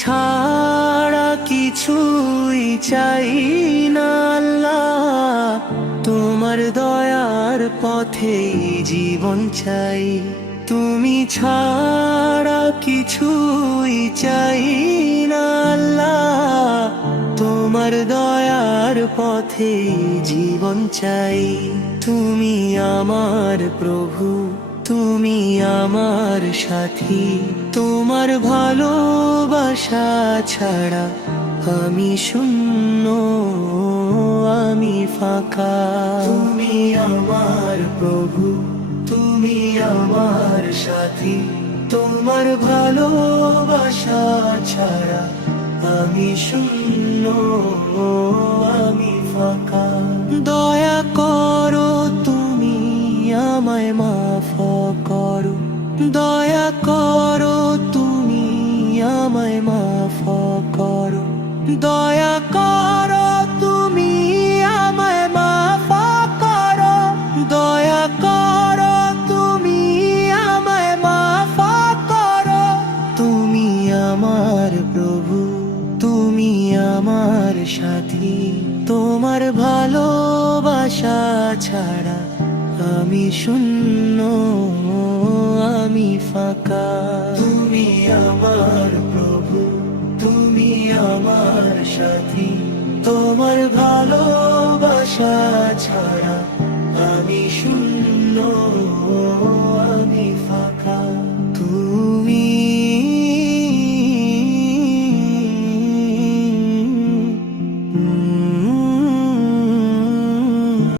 ছাড়া কিছুই চাই না আল্লাহ, তোমার দয়ার পথেই জীবন চাই। তুমি ছাড়া কিছুই চাই না আল্লাহ, তোমার দয়ার পথেই জীবন চাই। তুমি আমার প্রভু, তুমি আমার সাথী, তোমার ভালোবাসা ছাড়া আমি শূন্য, আমি ফাঁকা। তুমি আমার প্রভু, তুমি আমার সাথী, তোমার ভালোবাসা ছাড়া আমি শূন্য, আমি ফাঁকা। দয়া করো তুমি আমায় মাফ করো, দয়া করো তুমি আমায় মাফ করো, দয়া করো তুমি আমায় মাফ করো, দয়া করো তুমি আমায় মাফ করো। তুমি আমার প্রভু, তুমি আমার সাথী, তোমার ভালোবাসা ছাড়া আমি শূন্য, আমি ফাঁকা। তুমি আমার প্রভু, তুমি আমার সাথী, তোমার